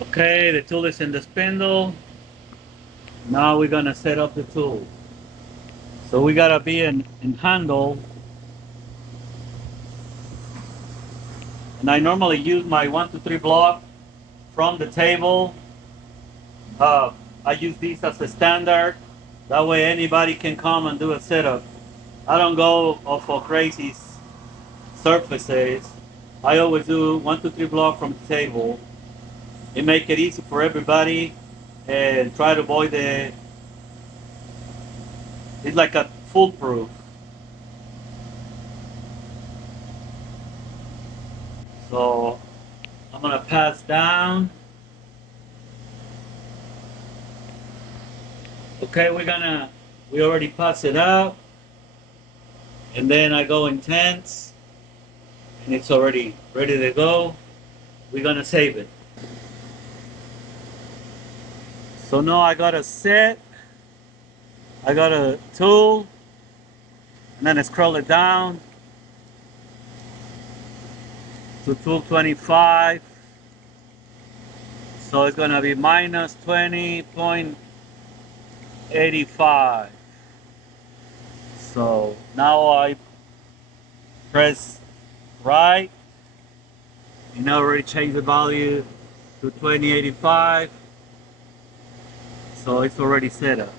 Okay, the tool is in the spindle. Now we're gonna set up the tool. So we gotta be in handle. And I normally use my 1, 2, 3 block from the table. Uh, I use these as a standard. That way anybody can come and do a setup. I don't go for crazy surfaces. I always do 1, 2, 3 block from the table. It make it easy for everybody and try to avoid it's like a foolproof. So I'm gonna pass down. Okay, we already pass it out. And then I go intense and it's already ready to go. We're gonna save it. So now I got a set, I got a tool, and then I scroll it down to tool 25. So it's gonna be minus 20.85. So now I press right, and I already changed the value to 2085. So it's already set up.